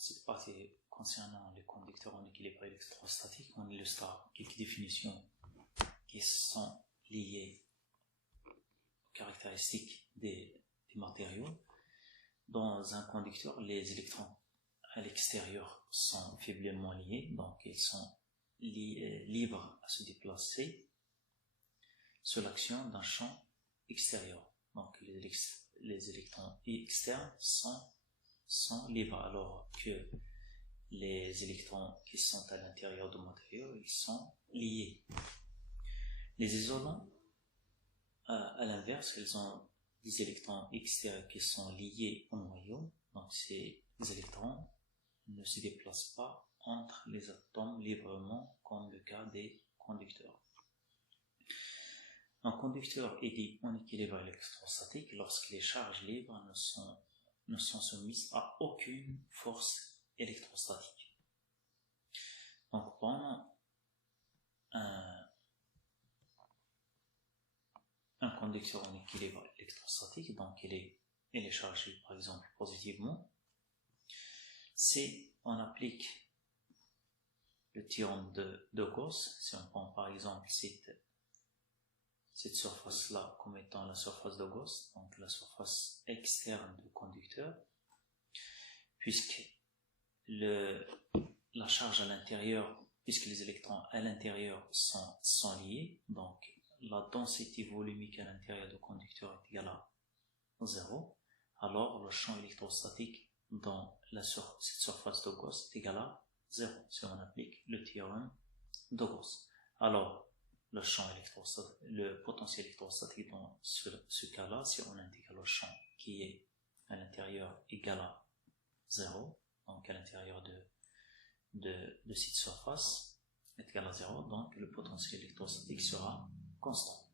cette partie concernant les conducteurs en équilibre électrostatique, on illustre quelques définitions qui sont liées aux caractéristiques des matériaux. Dans un conducteur, les électrons à l'extérieur sont faiblement liés, donc ils sont libres à se déplacer sous l'action d'un champ extérieur. Donc les électrons externes sont libres, alors que les électrons qui sont à l'intérieur du matériau, ils sont liés. Les isolants, à l'inverse, ils ont des électrons extérieurs qui sont liés au noyau, donc ces électrons ne se déplacent pas entre les atomes librement, comme le cas des conducteurs. Un conducteur est en équilibre électrostatique lorsque les charges libres ne sont soumises à aucune force électrostatique. Donc pendant un conducteur en équilibre électrostatique, donc il est chargé par exemple positivement, si on applique le théorème de Gauss, si on prend par exemple cette surface-là comme étant la surface de Gauss, donc la surface externe du conducteur, puisque la charge à l'intérieur, puisque les électrons à l'intérieur sont liés, donc la densité volumique à l'intérieur du conducteur est égale à 0, alors le champ électrostatique dans cette surface de Gauss est égal à 0, si on applique le théorème de Gauss. Alors, le potentiel électrostatique dans ce cas-là, si on intègre le champ qui est à l'intérieur égal à 0, donc à l'intérieur de cette surface est égal à 0, donc le potentiel électrostatique sera constant.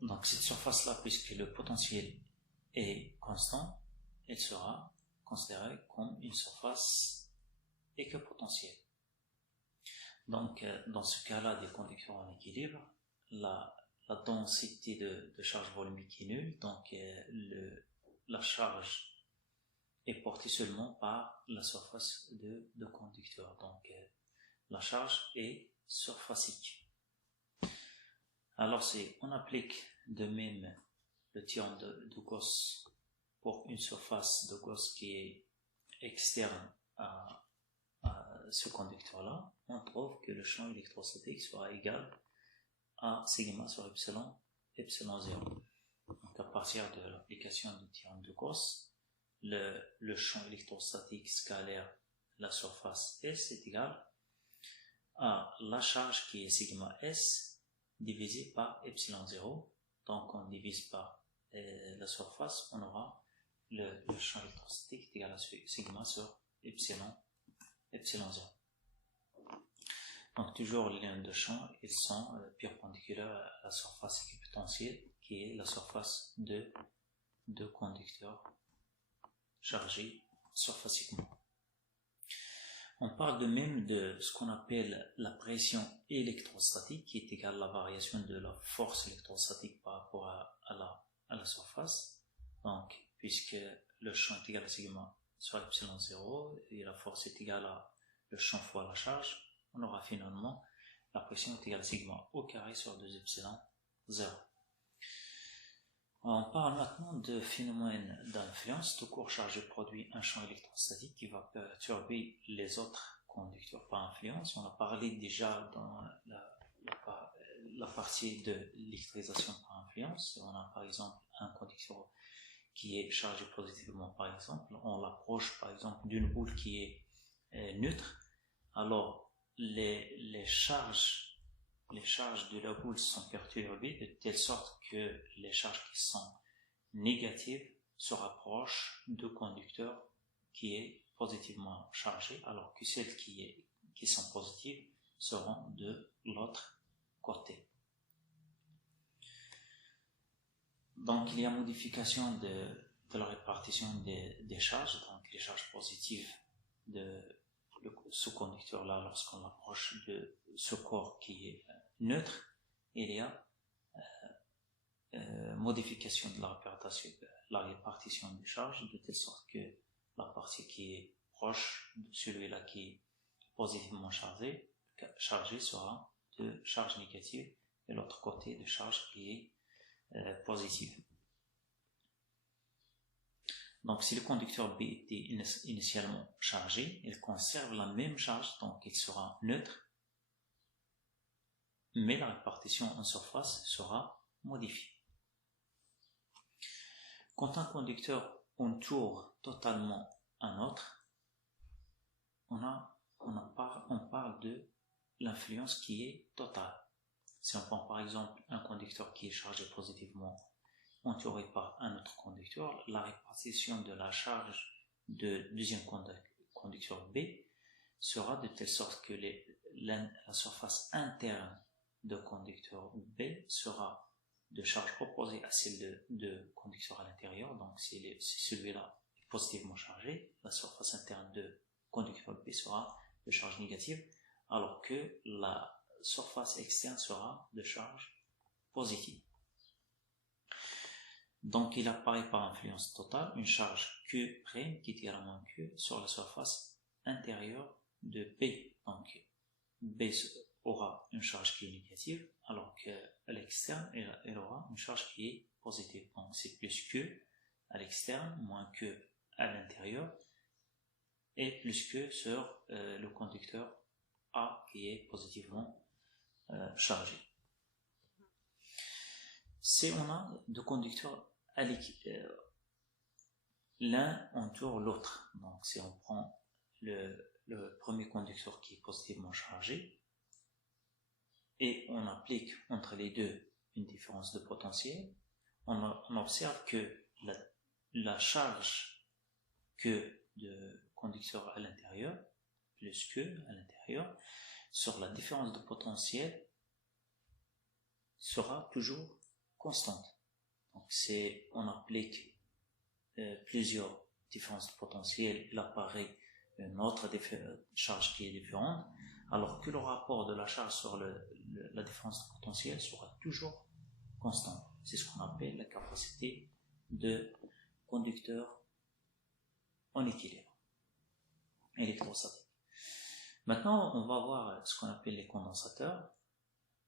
Donc cette surface-là, puisque le potentiel est constant, elle sera considérée comme une surface équipotentielle. Donc dans ce cas-là des conducteurs en équilibre, la densité de charge volumique est nulle, donc la charge est portée seulement par la surface de conducteur. Donc la charge est surfacique. Alors si on applique de même le théorème de Gauss pour une surface de Gauss qui est externe à ce conducteur-là, on trouve que le champ électrostatique sera égal à sigma sur epsilon 0. Donc à partir de l'application du théorème de Gauss, le champ électrostatique scalaire, la surface S est égal à la charge qui est sigma S divisé par epsilon 0. Donc on divise par la surface, on aura le champ électrostatique est égal à sigma sur epsilon 0. Donc toujours les lignes de champ, ils sont perpendiculaires à la surface équipotentielle qui est la surface de conducteurs chargés surfaciquement. On parle de même de ce qu'on appelle la pression électrostatique qui est égale à la variation de la force électrostatique par rapport à la surface. Donc puisque le champ est égal à sigma sur epsilon 0 et la force est égale à le champ fois la charge, on aura finalement la pression est égale à sigma au carré sur 2 epsilon 0. On parle maintenant de phénomène d'influence. Tout court chargé produit un champ électrostatique qui va perturber les autres conducteurs par influence. On a parlé déjà dans la partie de l'électrisation par influence. On a par exemple un conducteur qui est chargé positivement par exemple. On l'approche par exemple d'une boule qui est neutre. Alors les charges de la boule sont perturbées de telle sorte que les charges qui sont négatives se rapprochent du conducteur qui est positivement chargé, alors que celles qui sont positives seront de l'autre côté. Donc il y a modification de la répartition des charges, donc les charges positives de ce conducteur-là, lorsqu'on l'approche de ce corps qui est neutre, il y a modification de la répartition des charges de telle sorte que la partie qui est proche de celui-là qui est positivement chargé sera de charge négative et l'autre côté de charge qui est positive. Donc si le conducteur B était initialement chargé, il conserve la même charge, donc il sera neutre, mais la répartition en surface sera modifiée. Quand un conducteur entoure totalement un autre, on parle de l'influence qui est totale. Si on prend par exemple un conducteur qui est chargé positivement entouré par un autre conducteur, la répartition de la charge de deuxième conducteur B sera de telle sorte que la surface interne de conducteur B sera de charge opposée à celle de conducteur à l'intérieur. Donc si celui-là est positivement chargé, la surface interne de conducteur B sera de charge négative, alors que la surface externe sera de charge positive. Donc il apparaît par influence totale une charge Q' qui est égale à moins Q sur la surface intérieure de B. Donc B aura une charge qui est négative, alors qu'à l'externe, elle aura une charge qui est positive. Donc c'est plus Q à l'externe, moins Q à l'intérieur, et plus Q sur le conducteur A qui est positivement chargé. Si on a deux conducteurs l'un entoure l'autre, donc si on prend le premier conducteur qui est positivement chargé et on applique entre les deux une différence de potentiel, on observe que la charge que de conducteur à l'intérieur plus que à l'intérieur sur la différence de potentiel sera toujours constante. Donc on applique plusieurs différences de potentiel, il apparaît une autre charge qui est différente, alors que le rapport de la charge sur la différence de potentiel sera toujours constant. C'est ce qu'on appelle la capacité de conducteur en équilibre électrostatique. Maintenant, on va voir ce qu'on appelle les condensateurs.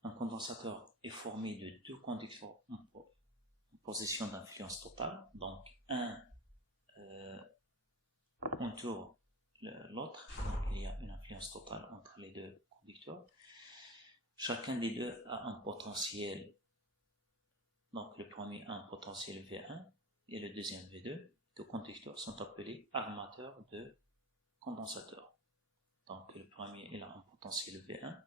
Un condensateur est formé de deux conducteurs en position d'influence totale, donc un entoure l'autre, donc il y a une influence totale entre les deux conducteurs. Chacun des deux a un potentiel, donc le premier a un potentiel V1 et le deuxième V2. Les conducteurs sont appelés armateurs de condensateurs. Donc le premier il a un potentiel V1,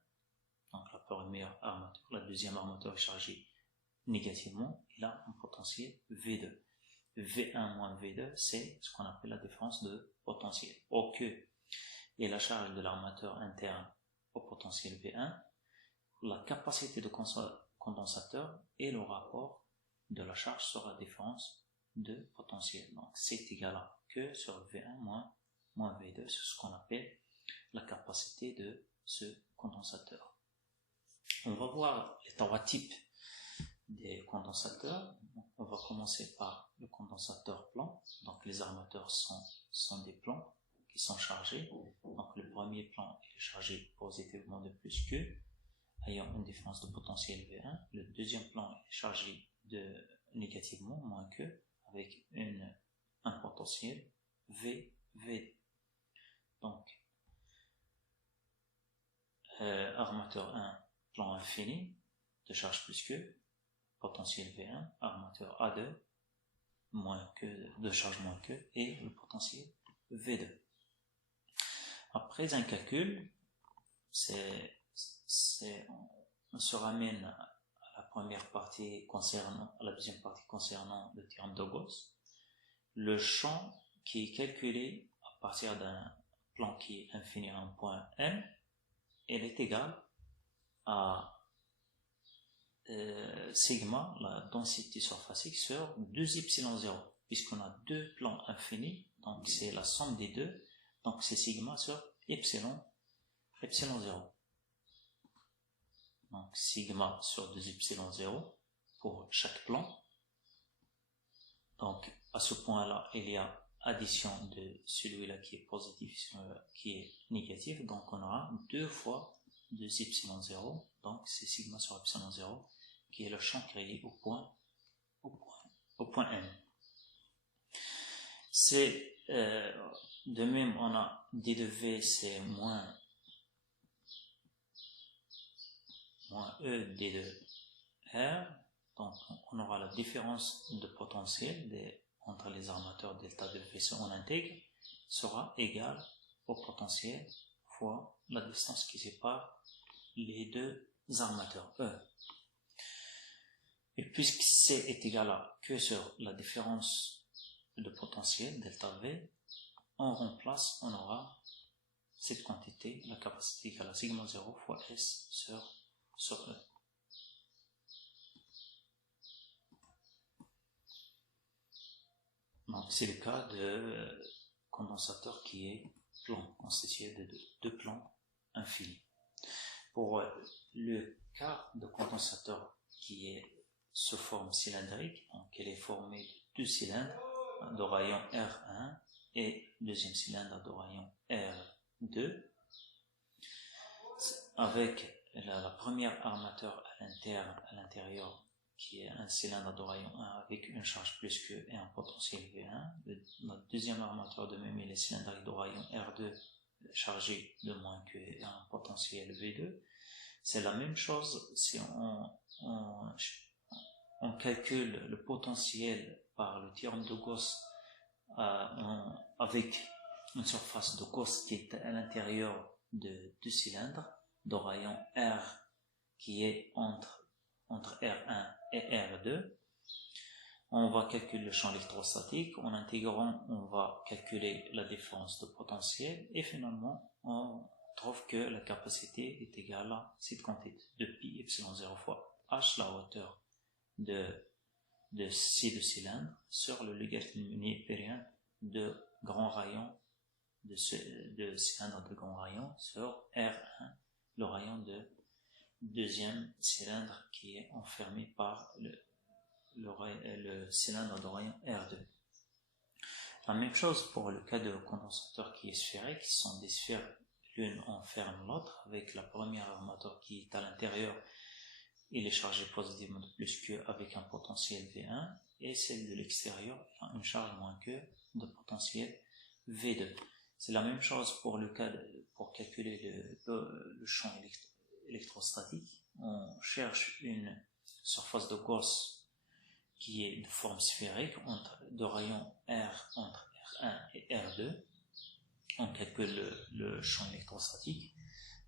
donc la première armature, la deuxième armature est chargée négativement, il a un potentiel V2. V1 moins V2, c'est ce qu'on appelle la différence de potentiel. Au Q est la charge de l'armateur interne au potentiel V1, la capacité de condensateur et le rapport de la charge sur la différence de potentiel. Donc c'est égal à Q sur V1 moins V2, c'est ce qu'on appelle la capacité de ce condensateur. On va voir les trois types des condensateurs. On va commencer par le condensateur plan. Donc les armateurs sont des plans qui sont chargés. Donc le premier plan est chargé positivement de plus Q, ayant une différence de potentiel V1. Le deuxième plan est chargé de négativement, moins Q, avec un potentiel V. Donc armateur 1, plan infini de charge plus Q, potentiel V1, armateur A2, moins Q, de charge moins Q, et le potentiel V2. Après un calcul, on se ramène à la première partie à la deuxième partie concernant le théorème de Gauss. Le champ qui est calculé à partir d'un plan qui est infini à un point M, elle est égale à sigma, la densité surfacique, sur 2 epsilon 0, puisqu'on a deux plans infinis, donc c'est la somme des deux, donc c'est sigma sur epsilon 0. Donc sigma sur 2 epsilon 0 pour chaque plan. Donc, à ce point-là, il y a addition de celui-là qui est positif, celui-là qui est négatif. Donc, on aura 2 fois 2ε0. Donc, c'est sigma sur ε0 qui est le champ créé au point M. C'est de même, on a d de V, c'est moins E d de R. Donc, on aura la différence de potentiel entre les armateurs delta de V, si on intègre, sera égale au potentiel fois la distance qui sépare les deux armateurs E. Et puisque C est égal à Q sur la différence de potentiel delta V, on remplace, on aura cette quantité, la capacité égale à sigma 0 fois S sur E. Donc c'est le cas de condensateur qui est plan, constitué de deux plans infinis. Pour le cas de condensateur qui est sous forme cylindrique, donc elle est formée de 2 cylindres de rayon R1 et deuxième cylindre de rayon R2, avec la première armateur à l'intérieur qui est un cylindre de rayon 1 avec une charge plus que et un potentiel V1. Le deuxième armateur de même, il est cylindrique de rayon R2 chargé de moins que et un potentiel V2. C'est la même chose si on calcule le potentiel par le théorème de Gauss avec une surface de Gauss qui est à l'intérieur de 2 cylindres de rayon R qui est entre R1 et R2. On va calculer le champ électrostatique. En intégrant, on va calculer la différence de potentiel et finalement, on trouve que la capacité est égale à cette quantité de pi epsilon 0 fois h, la hauteur de ces deux cylindres, sur le logarithme népérien de grand rayon, de cylindre de grand rayon, sur R1, le rayon de deuxième cylindre qui est enfermé par le cylindre de rayon R2. La même chose pour le cas de condensateur qui est sphérique, ce sont des sphères, l'une enferme l'autre, avec la première armateur qui est à l'intérieur, il est chargé positivement de plus que avec un potentiel V1, et celle de l'extérieur a une charge moins que de potentiel V2. C'est la même chose pour le cas pour calculer le champ électrostatique. On cherche une surface de Gauss qui est de forme sphérique de rayon R entre R1 et R2. On calcule le champ électrostatique.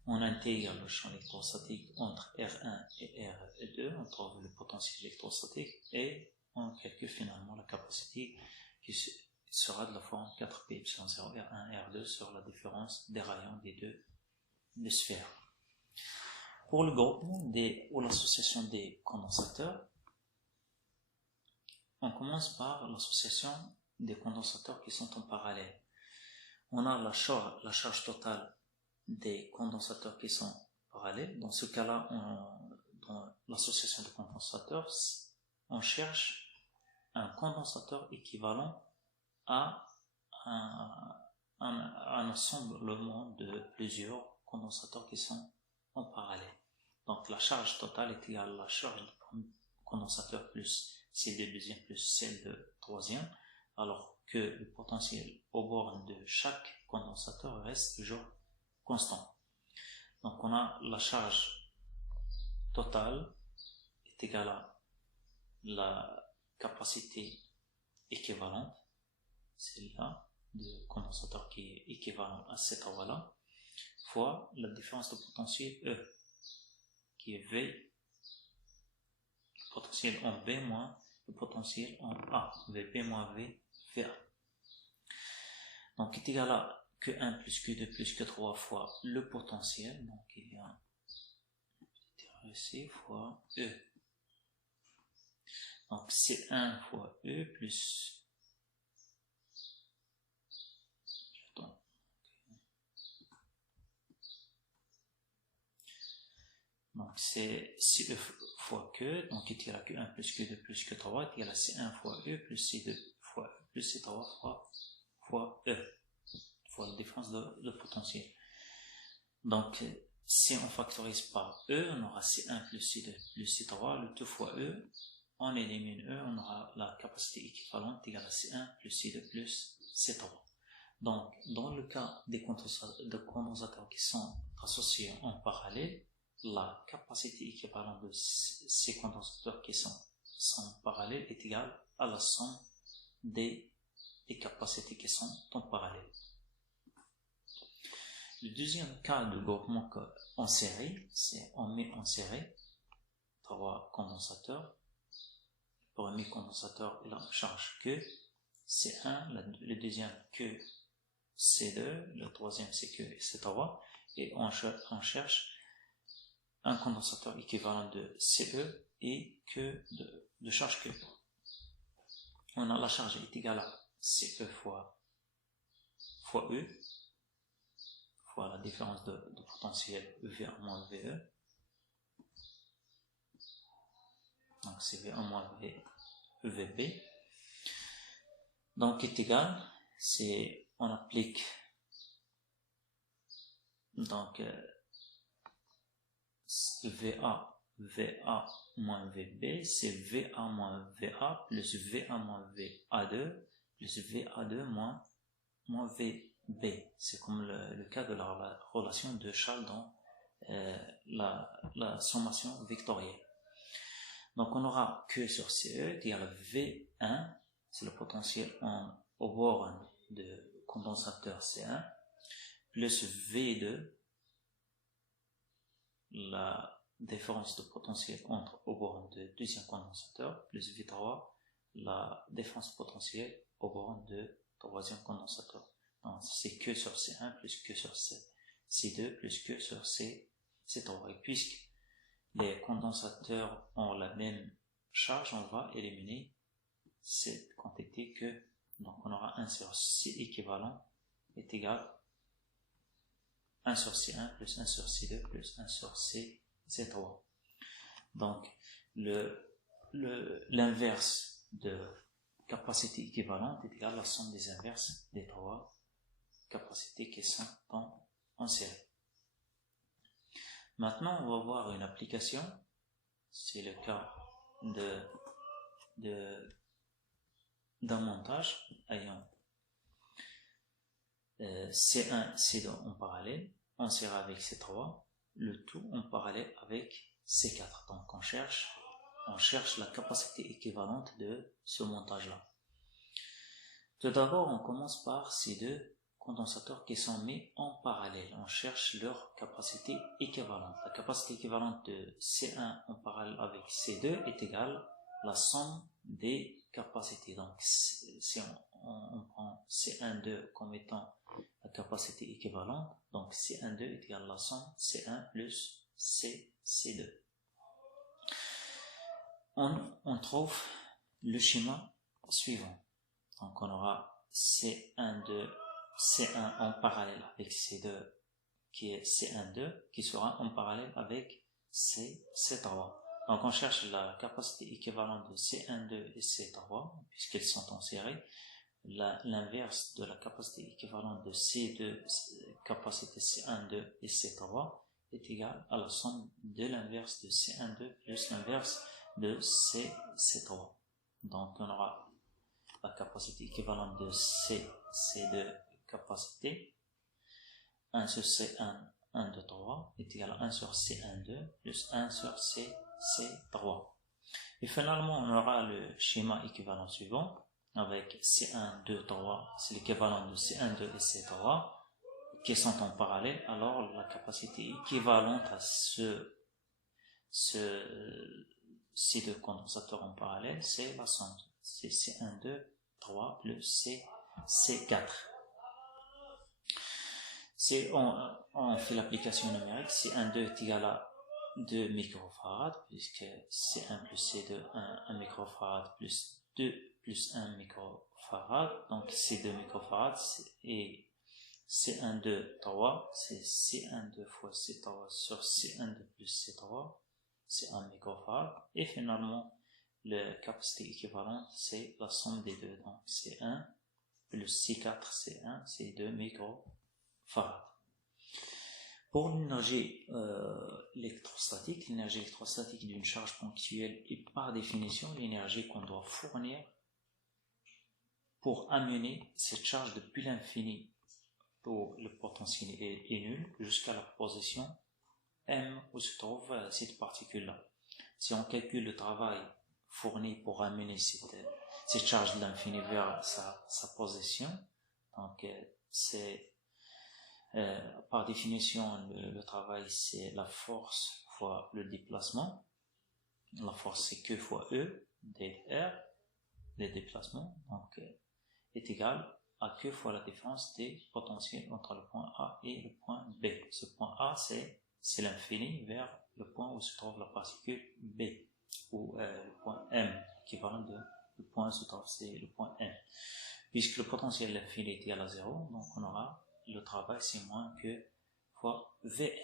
On intègre le champ électrostatique entre R1 et R2, on trouve le potentiel électrostatique et on calcule finalement la capacité qui sera de la forme 4P epsilon 0 R1 R2 sur la différence des rayons des deux sphères. Pour le groupement ou l'association des condensateurs, on commence par l'association des condensateurs qui sont en parallèle. On a la charge totale des condensateurs qui sont parallèles. Dans ce cas-là, dans l'association de condensateurs, on cherche un condensateur équivalent à un assemblement de plusieurs condensateurs qui sont en parallèle. Donc la charge totale est égale à la charge du condensateur plus celle de deuxième plus celle de troisième, alors que le potentiel aux bornes de chaque condensateur reste toujours constant. Donc on a la charge totale est égale à la capacité équivalente, celle-là, de condensateur qui est équivalent à cette voie-là, fois la différence de potentiel E, qui est V, le potentiel en B moins le potentiel en A, VP moins V, VA. Donc est égal à Q1 plus Q2 plus Q3 fois le potentiel, donc il y a RC fois E. Donc c'est 1 fois E plus Donc c'est CE fois Q, donc est égal à Q1 plus Q2 plus Q3 est égal à C1 fois E plus C2 fois E plus C3 fois E, fois la différence de potentiel. Donc si on factorise par E, on aura C1 plus C2 plus C3, le tout fois E, on élimine E, on aura la capacité équivalente égale à C1 plus C2 plus C3. Donc, dans le cas des condensateurs qui sont associés en parallèle, la capacité équivalente de ces condensateurs qui sont parallèles est égale à la somme des capacités qui sont en parallèle. Le deuxième cas de groupement en série, c'est on met en série 3 condensateurs. Le premier condensateur, il a une charge Q, C1, le deuxième Q, C2, le troisième c'est Q, C3, et on cherche un condensateur équivalent de CE et Q de charge Q. On a la charge est égale à CE fois E, fois la différence de potentiel V1 moins VE. Donc c'est V1 moins VB. Donc est égal, on applique donc VA moins VB, c'est VA moins VA plus VA moins VA2 plus VA2 moins VB. C'est comme le cas de la relation de Charles dans la sommation vectorielle. Donc on aura Q sur CE qui égale V1, c'est le potentiel au bord de condensateur C1, plus V2, la différence de potentiel entre au bord de deuxième condensateur, plus V3, la différence potentielle au bord de troisième condensateur. Donc c'est Q sur C1 plus Q sur C2 plus Q sur C3. Et puisque les condensateurs ont la même charge, on va éliminer cette quantité que, donc on aura 1 sur C équivalent est égal 1 sur C1 plus 1 sur C2 plus 1 sur C3. Donc l'inverse de capacité équivalente est égal à la somme des inverses des trois capacités qui sont en série. Maintenant, on va voir une application. C'est le cas d'un montage ayant C1, C2 en parallèle, on série avec C3, le tout en parallèle avec C4. Donc on cherche la capacité équivalente de ce montage-là. Tout d'abord, on commence par ces deux condensateurs qui sont mis en parallèle. On cherche leur capacité équivalente. La capacité équivalente de C1 en parallèle avec C2 est égale à la somme des capacités. Donc, si on prend C1,2 comme étant la capacité équivalente, donc C1,2 est égal à la somme C1 plus C2. On trouve le schéma suivant. Donc, on aura C1 en parallèle avec C2 qui est C1,2 qui sera en parallèle avec C3. Donc on cherche la capacité équivalente de C1,2 et C3 puisqu'ils sont en série. L'inverse de la capacité équivalente de C2, capacité C1,2 et C3 est égal à la somme de l'inverse de C1,2 plus l'inverse de C3. Donc on aura la capacité équivalente de C2 capacité 1 sur C1, 1, 2, 3 est égal à 1 sur C1,2 plus 1 sur C3. Et finalement, on aura le schéma équivalent suivant avec C1, 2, 3, c'est l'équivalent de C1,2 et C3 qui sont en parallèle. Alors la capacité équivalente à ces deux condensateurs en parallèle, c'est la somme. C'est C1,2, 3 plus C4. Si on fait l'application numérique, C1,2 est égal à 2 microfarads, puisque C1 plus C2, 1 microfarad plus 2 plus 1 microfarad, donc C2 microfarads est C12 3, c'est C12 fois C3 sur C12 plus C3, c'est 1 microfarad, et finalement, la capacité équivalente, c'est la somme des deux, donc C1 plus C4, C1, c'est 2 microfarads. Pour l'énergie électrostatique d'une charge ponctuelle est par définition l'énergie qu'on doit fournir pour amener cette charge depuis l'infini où le potentiel est nul jusqu'à la position M où se trouve cette particule-là. Si on calcule le travail fourni pour amener cette charge de l'infini vers sa position, donc c'est par définition le travail c'est la force fois le déplacement. La force c'est Q fois E dr, les déplacements, donc est égal à Q fois la différence des potentiels entre le point A et le point B. Ce point A c'est l'infini vers le point où se trouve la particule B, ou le point M, équivalent de le point où se trouve, c'est le point M. Puisque le potentiel infini est égal à 0, donc on aura le travail c'est moins que fois V.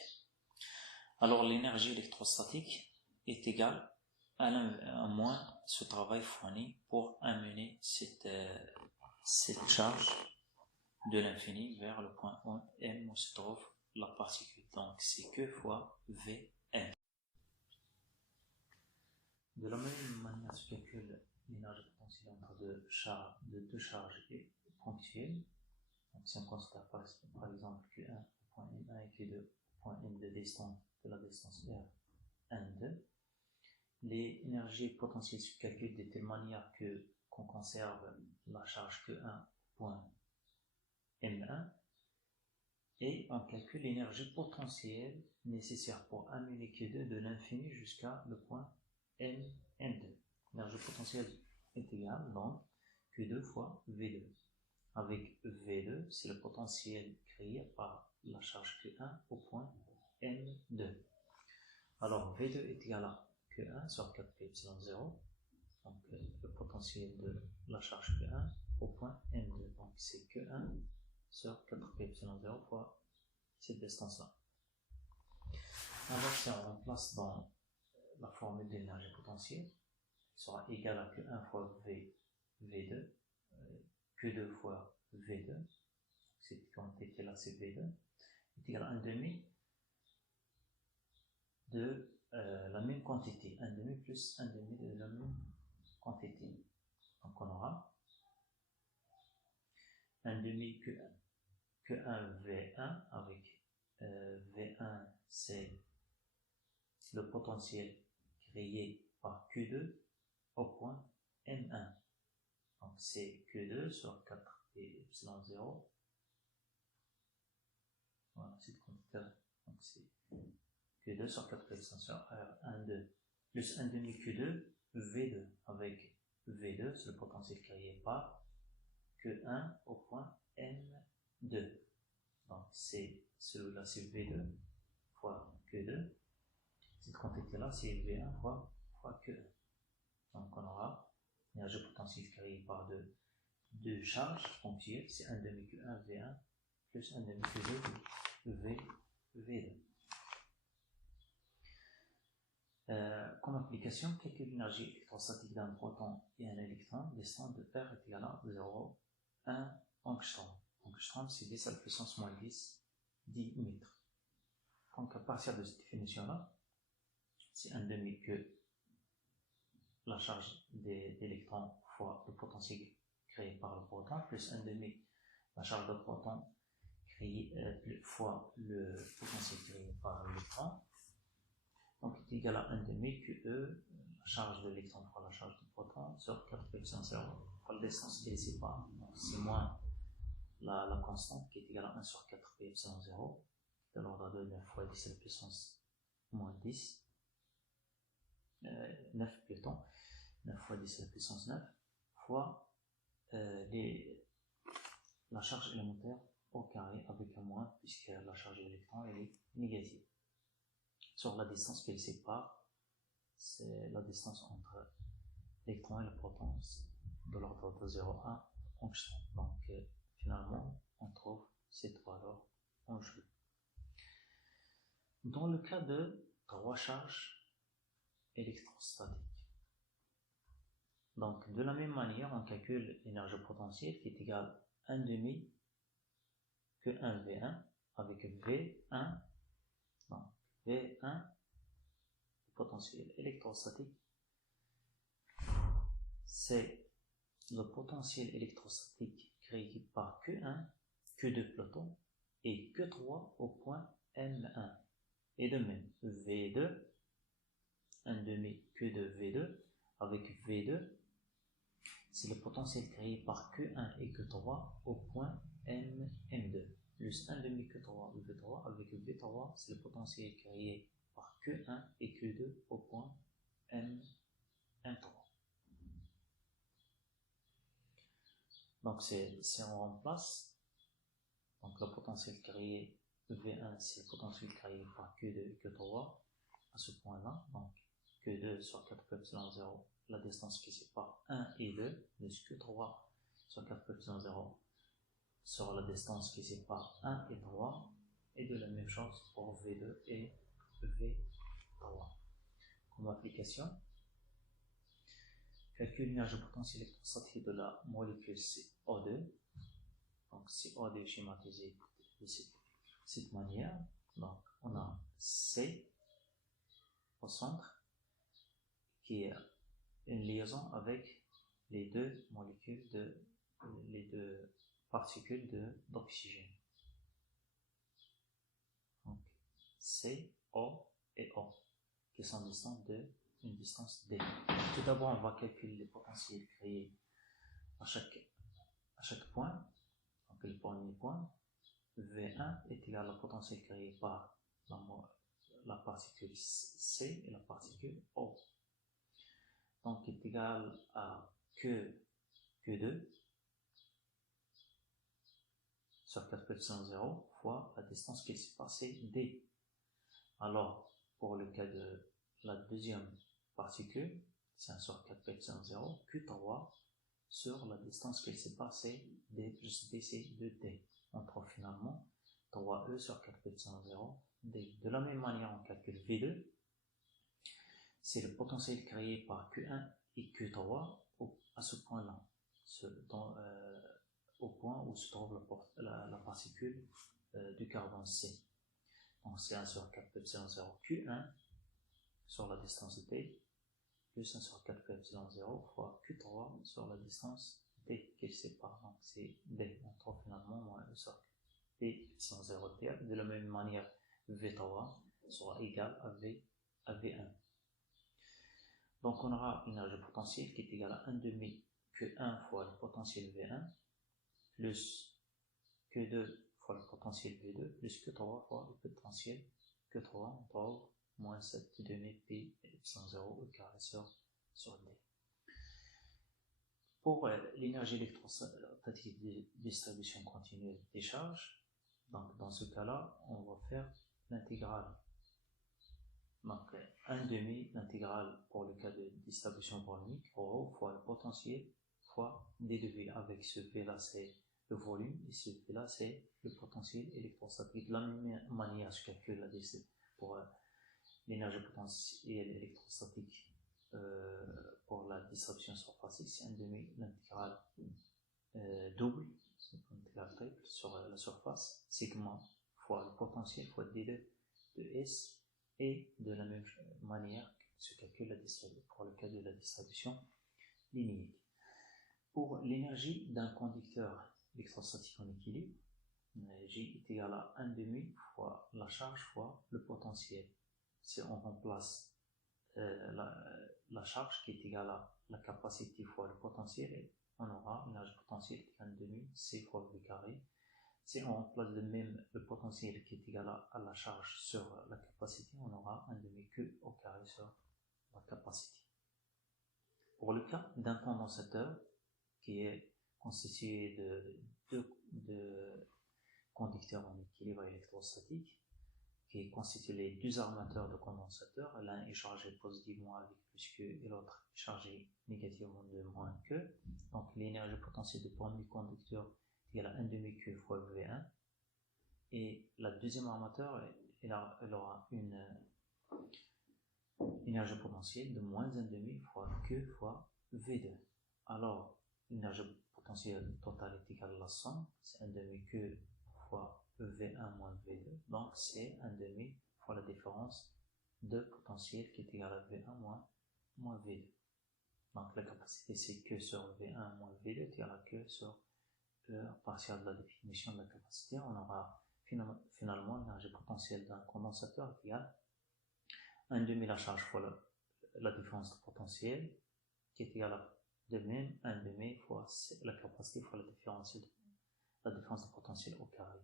Alors l'énergie électrostatique est égale à moins ce travail fourni pour amener cette charge de l'infini vers le point M où se trouve la particule. Donc c'est que fois Vm. De la même manière se calcule l'énergie potentielle entre deux charges ponctuelles. Donc si on considère par exemple Q1 au point M1 et Q2 au point M2 distant de la distance R1,2, les énergies potentielles se calculent de telle manière qu'on conserve la charge Q1 au point M1 et on calcule l'énergie potentielle nécessaire pour amener Q2 de l'infini jusqu'à le point M2. L'énergie potentielle est égale donc Q2 fois V2. Avec V2, c'est le potentiel créé par la charge Q1 au point M2. Alors V2 est égal à Q1 sur 4π epsilon 0, donc le potentiel de la charge Q1 au point M2, donc c'est Q1 sur 4π epsilon 0 fois cette distance-là. Alors si on remplace dans la formule de l'énergie potentielle, elle sera égale à Q1 fois V2, Q2 fois V2, cette quantité là c'est V2, est égal à 1 demi de la même quantité, 1 demi plus 1 demi de la même quantité. Donc on aura 1 demi Q1 V1 avec V1 c'est le potentiel créé par Q2 au point M1. Donc c'est Q2 sur 4 et epsilon 0. Voilà, cette quantité-là. Donc c'est Q2 sur 4 epsilon 0 R12 plus 1 demi Q2 V2 avec V2, c'est le potentiel créé par Q1 au point M2. Donc c'est celui-là c'est V2 fois Q2. Cette quantité-là c'est V1 fois Q1. Donc on aura l'énergie potentielle créée par deux charges ponctuelles, c'est 1 demi Q1 V1 plus 1 demi Q2 V2. Comme application, calcule l'énergie électrostatique d'un proton et un électron distant de R est égal à 0,1 angstrom. Angstrom c'est 10 à la puissance moins 10 mètres. Donc à partir de cette définition-là, c'est 1 demi que la charge d'électrons fois le potentiel créé par le proton, plus 1 demi la charge de proton créée fois le potentiel créé par l'électron. Donc est égal à 1 demi QE, la charge de l'électron fois la charge du proton, sur 4 epsilon 0 fois la distance qui les sépare. Donc c'est moins la constante qui est égale à 1 sur 4 π epsilon 0, de l'ordre de 9 fois 10 à la puissance moins 10, 9 plutôt, 9 fois 10 à la puissance 9, fois la charge élémentaire au carré avec un moins, puisque la charge de l'électron est négative. Sur la distance qui les sépare, c'est la distance entre l'électron et le proton de l'ordre de 0,1 angstrom. Donc finalement, on trouve cette valeur en joule. Dans le cas de 3 charges électrostatiques, donc de la même manière, on calcule l'énergie potentielle qui est égale à 1 demi que 1 V1 avec V1, donc V1 potentiel électrostatique, c'est le potentiel électrostatique créé par Q1, Q2 plutôt, et Q3 au point M1. Et de même, V2, 1 demi Q2 V2, avec V2, c'est le potentiel créé par Q1 et Q3 au point M2. Plus 1 demi Q3 V3 avec V3, c'est le potentiel créé par Q1 et Q2 au point M3. Donc c'est on remplace, donc le potentiel créé V1 c'est le potentiel créé par Q2 et Q3 à ce point là, donc Q2 sur 4 pi epsilon 0, la distance qui sépare 1 et 2, plus Q3 sur 4 pi epsilon 0 sur la distance qui sépare 1 et 3, et de la même chose pour V2 et V3. Comme application, calcule l'énergie potentielle électrostatique de la molécule CO2. Donc CO2 schématisé de cette manière. Donc on a C au centre qui est une liaison avec les deux molécules les deux particules d'oxygène. Donc C, O et O qui sont distantes d'une distance D. Tout d'abord, on va calculer les potentiels créés à chaque point. Donc le premier point, V1 est égal au potentiel créé par la particule C et la particule O. Donc est égal à Q2 sur 4 pi epsilon 0 fois la distance qui s'est passée D. Alors, pour le cas de la deuxième particule, c'est 1 sur 4 pi epsilon 0, Q3 sur la distance qui s'est passée D plus DC de D. On trouve finalement 3E sur 4 pi epsilon 0 D. De la même manière, on calcule V2. C'est le potentiel créé par Q1 et Q3 à ce point-là, au point où se trouve la particule du carbone C. Donc c'est 1 sur 4 pi epsilon 0 Q1 sur la distance D, plus 1 sur 4 pi epsilon 0 fois Q3 sur la distance D qui sépare. Donc c'est D. On trouve finalement moins 1 sur pi epsilon 0 D. De la même manière, V3 sera égal à V1. Donc on aura une énergie potentielle qui est égale à 1 demi Q1 fois le potentiel V1 plus Q2 fois le potentiel V2 plus Q3 fois le potentiel Q3, on trouve moins 7 demi pi epsilon 0 au carré sur D. Pour l'énergie électrostatique de distribution continue des charges, donc dans ce cas-là, on va faire l'intégrale. Donc 1 demi l'intégrale pour le cas de distribution volumique, ρ fois le potentiel fois d de V. Avec ce V là c'est le volume et ce V là c'est le potentiel électrostatique. De la même manière, je calcule pour l'énergie potentielle électrostatique pour la distribution surfacique, c'est 1 demi l'intégrale double, c'est l'intégrale triple sur la surface, sigma fois le potentiel fois d de S. Et de la même manière se calcule pour le cas de la distribution linéaire. Pour l'énergie d'un conducteur électrostatique en équilibre, J est égal à 1 demi fois la charge fois le potentiel. Si on remplace la charge qui est égale à la capacité fois le potentiel, on aura une énergie potentielle qui est 1 demi C fois V carré. Si on remplace de même le potentiel qui est égal à la charge sur la capacité, on aura 1 demi Q au carré sur la capacité. Pour le cas d'un condensateur qui est constitué de conducteurs en équilibre électrostatique, qui est constitué les deux armateurs de condensateurs, l'un est chargé positivement avec plus Q et l'autre est chargé négativement de moins Q. Donc l'énergie potentielle du premier conducteur égale à 1 demi Q fois V1 Et la deuxième armateur, elle aura une énergie potentielle de moins 1,5 fois Q fois V2. Alors, l'énergie potentielle totale est égale à la somme, c'est 1,5 Q fois V1 moins V2, donc c'est 1,5 fois la différence de potentiel qui est égale à V1 moins V2. Donc la capacité c'est Q sur V1 moins V2 est égale à Q sur E partielle de la définition de la capacité. On aura finalement l'énergie potentielle d'un condensateur est égale à 1,5 la charge fois la différence de potentiel qui est égale à de même 1,5 fois la capacité fois la différence de potentiel au carré.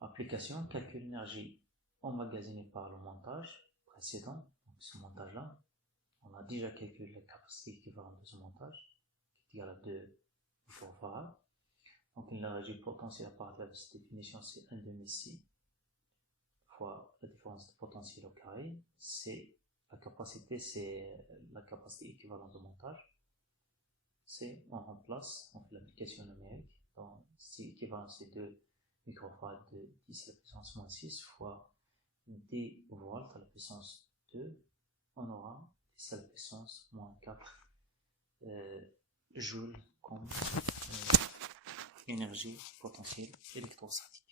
Application, calcul d'énergie emmagasinée par le montage précédent, donc ce montage-là. On a déjà calculé la capacité équivalente de ce montage, qui est égale à 2 microfarads. Donc l'énergie potentielle à partir de cette définition, c'est 1,5 C fois la différence de potentiel au carré. C'est la capacité équivalente de montage. On remplace, on fait l'application numérique. Donc c'est équivalent, c'est 2 microfarads de 10 à la puissance moins 6 fois 10 volts à la puissance 2. On aura 10 à la puissance moins 4 joules comme énergie potentielle électrostatique.